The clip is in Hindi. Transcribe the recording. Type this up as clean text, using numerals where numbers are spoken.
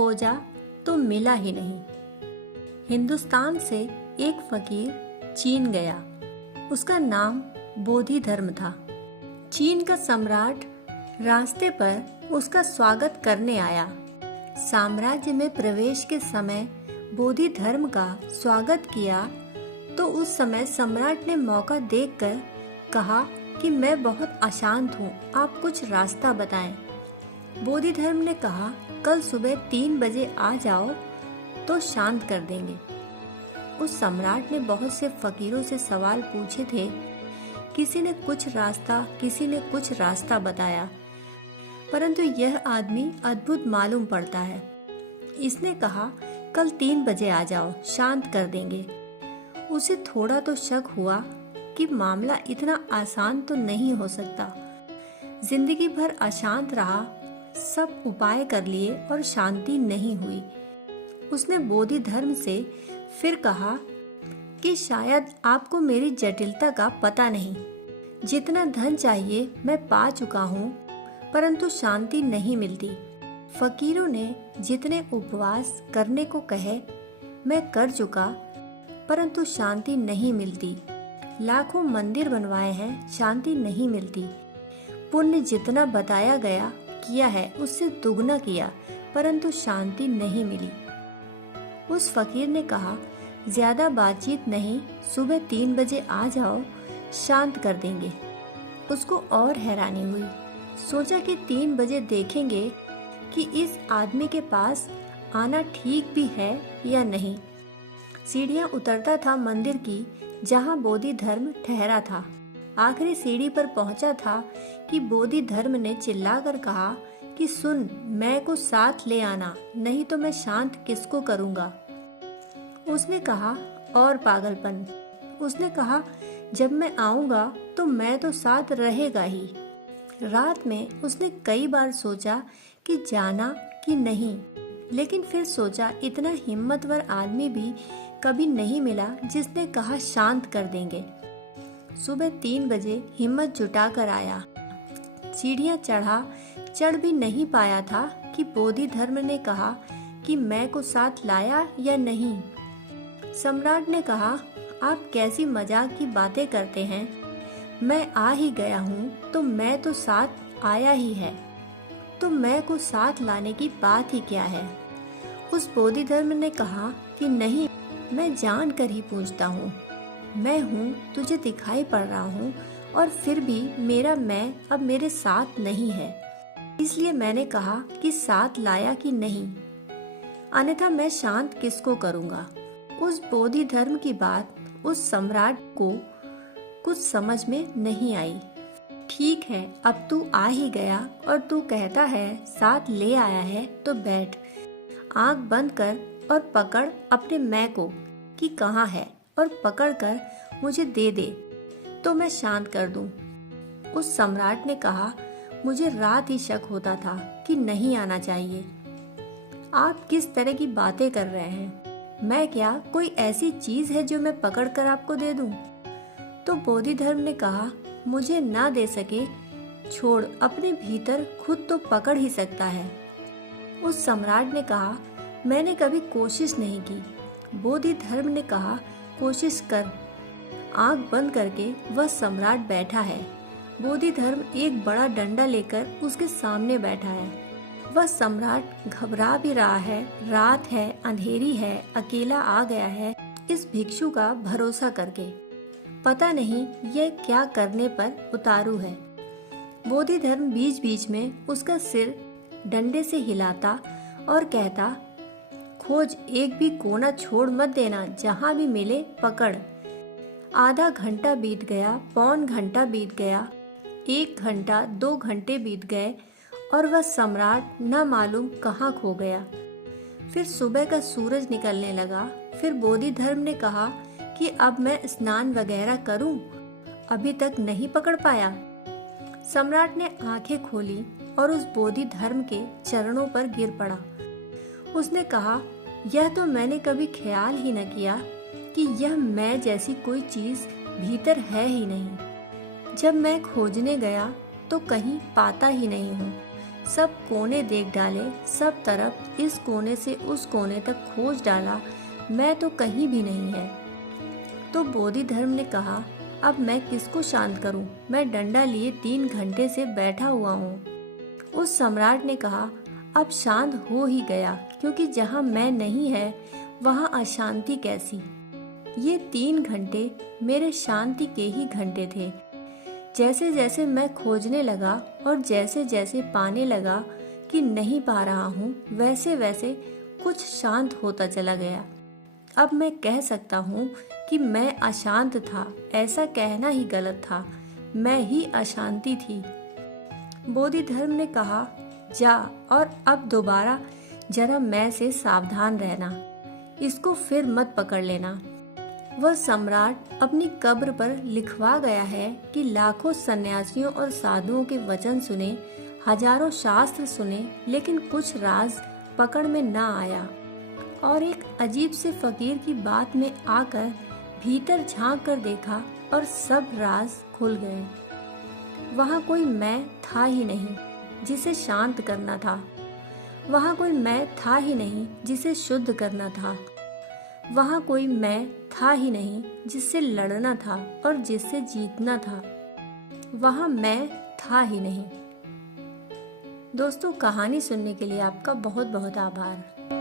खोजा तो मिला ही नहीं। हिंदुस्तान से एक फकीर चीन गया। उसका नाम बोधि धर्म था। चीन का सम्राट रास्ते पर उसका स्वागत करने आया। साम्राज्य में प्रवेश के समय बोधि धर्म का स्वागत किया तो उस समय सम्राट ने मौका देखकर कहा कि मैं बहुत अशांत हूँ, आप कुछ रास्ता बताएं। बोधि धर्म ने कहा, कल सुबह 3 बजे आ जाओ तो शांत कर देंगे। उस सम्राट ने बहुत से फकीरों से सवाल पूछे थे। किसी ने कुछ रास्ता बताया, परंतु यह आदमी अद्भुत मालूम पड़ता है। इसने कहा, कल 3 बजे आ जाओ, शांत कर देंगे। उसे थोड़ा तो शक हुआ कि मामला इतना आसान तो नहीं हो सकता। जिंदगी भर अशांत रहा, सब उपाय कर लिए और शांति नहीं हुई। उसने बोधि धर्म से फिर कहा कि शायद आपको मेरी जटिलता का पता नहीं। जितना धन चाहिए मैं पा चुका हूँ, परंतु शांति नहीं मिलती। फकीरों ने जितने उपवास करने को कहे मैं कर चुका, परंतु शांति नहीं मिलती। लाखों मंदिर बनवाए हैं, शांति नहीं मिलती। पुण्य जितना बताया गया किया है, उससे दुगना किया, परंतु शांति नहीं मिली। उस फकीर ने कहा, ज्यादा बातचीत नहीं, सुबह 3 बजे आ जाओ, शांत कर देंगे। उसको और हैरानी हुई। सोचा कि 3 बजे देखेंगे कि इस आदमी के पास आना ठीक भी है या नहीं। सीढ़ियां उतरता था मंदिर की जहां बोधि धर्म ठहरा था। आखिरी सीढ़ी पर पहुंचा था कि बोधि धर्म ने चिल्लाकर कहा कि सुन, मैं को साथ ले आना, नहीं तो मैं शांत किसको करूंगा। उसने कहा, और पागलपन। उसने कहा, जब मैं आऊंगा तो मैं तो साथ रहेगा ही। रात में उसने कई बार सोचा कि जाना कि नहीं, लेकिन फिर सोचा इतना हिम्मतवर आदमी भी कभी नहीं मिला जिसने कहा शांत कर देंगे। सुबह 3 बजे हिम्मत जुटाकर आया। सीढ़ियां चढ़ भी नहीं पाया था कि बोधि धर्म ने कहा कि मैं को साथ लाया या नहीं। सम्राट ने कहा, आप कैसी मजाक की बातें करते हैं, मैं आ ही गया हूँ तो मैं तो साथ आया ही है, तो मैं को साथ लाने की बात ही क्या है। उस बोधि धर्म ने कहा कि नहीं, मैं जान कर ही पूछता हूँ, मैं हूँ, तुझे दिखाई पड़ रहा हूँ, और फिर भी मेरा मैं अब मेरे साथ नहीं है, इसलिए मैंने कहा कि साथ लाया कि नहीं, अन्यथा मैं शांत किसको करूँगा। उस बोधि धर्म की बात उस सम्राट को कुछ समझ में नहीं आई। ठीक है, अब तू आ ही गया और तू कहता है साथ ले आया है तो बैठ, आंख बंद कर और पकड़ अपने मैं को कि कहाँ है, और पकड़कर मुझे दे दे तो मैं शांत कर दूं। उस सम्राट ने कहा, मुझे रात ही शक होता था कि नहीं आना चाहिए। आप किस तरह की बातें कर रहे हैं? मैं क्या कोई ऐसी चीज है जो मैं पकड़कर आपको दे दूं? तो बोधि धर्म ने कहा, मुझे ना दे सके छोड़, अपने भीतर खुद तो पकड़ ही सकता है। उस सम्राट ने कहा, मैंने कभी कोशिश नहीं की। बोधि धर्म ने कहा, कोशिश कर। आंख बंद करके वह सम्राट बैठा है। बोधि धर्म एक बड़ा डंडा लेकर उसके सामने बैठा है। वह सम्राट घबरा भी रहा है, रात है, अंधेरी है, अकेला आ गया है इस भिक्षु का भरोसा करके। पता नहीं यह क्या करने पर उतारू है। बोधि धर्म बीच बीच में उसका सिर डंडे से हिलाता और कहता, खोज, एक भी कोना छोड़ मत देना, जहाँ भी मिले पकड़। आधा घंटा बीत गया, पौन घंटा बीत गया, 1 घंटा, 2 घंटे बीत गए और वह सम्राट न मालूम कहाँ खो गया। फिर सुबह का सूरज निकलने लगा। फिर बोधि धर्म ने कहा कि अब मैं स्नान वगैरह करूं, अभी तक नहीं पकड़ पाया। सम्राट ने आंखें खोली और उस बोधि धर्म के चरणों पर गिर पड़ा। उसने कहा, यह तो मैंने कभी ख्याल ही न किया कि यह मैं जैसी कोई चीज भीतर है ही नहीं। जब मैं खोजने गया तो कहीं पाता ही नहीं हूँ। सब कोने देख डाले, सब तरफ इस कोने से उस कोने तक खोज डाला, मैं तो कहीं भी नहीं है। तो बोधि धर्म ने कहा, अब मैं किसको शांत करूं? मैं डंडा लिए 3 घंटे से बैठा हुआ हूं। उस सम्राट ने कहा, अब शांत हो ही गया, क्योंकि जहां मैं नहीं है वहां अशांति कैसी। ये 3 घंटे मेरे शांति के ही घंटे थे। जैसे जैसे मैं खोजने लगा और जैसे जैसे पाने लगा कि नहीं पा रहा हूँ, वैसे वैसे कुछ शांत होता चला गया। अब मैं कह सकता हूँ कि मैं अशांत था, ऐसा कहना ही गलत था। मैं ही अशांति थी। बोधि धर्म ने कहा, जा और अब दोबारा जरा मैं से सावधान रहना, इसको फिर मत पकड़ लेना। वह सम्राट अपनी कब्र पर लिखवा गया है कि लाखों सन्यासियों और साधुओं के वचन सुने, हजारों शास्त्र सुने, लेकिन कुछ राज पकड़ में ना आया। और एक अजीब से फकीर की बात में आकर भीतर झांक कर देखा और सब राज खुल गए। वहाँ कोई मैं था ही नहीं जिसे शांत करना था। वहाँ कोई मैं था ही नहीं जिसे शुद्ध करना था। वहाँ कोई मैं था ही नहीं जिससे लड़ना था और जिससे जीतना था। वहाँ मैं था ही नहीं। दोस्तों, कहानी सुनने के लिए आपका बहुत बहुत आभार।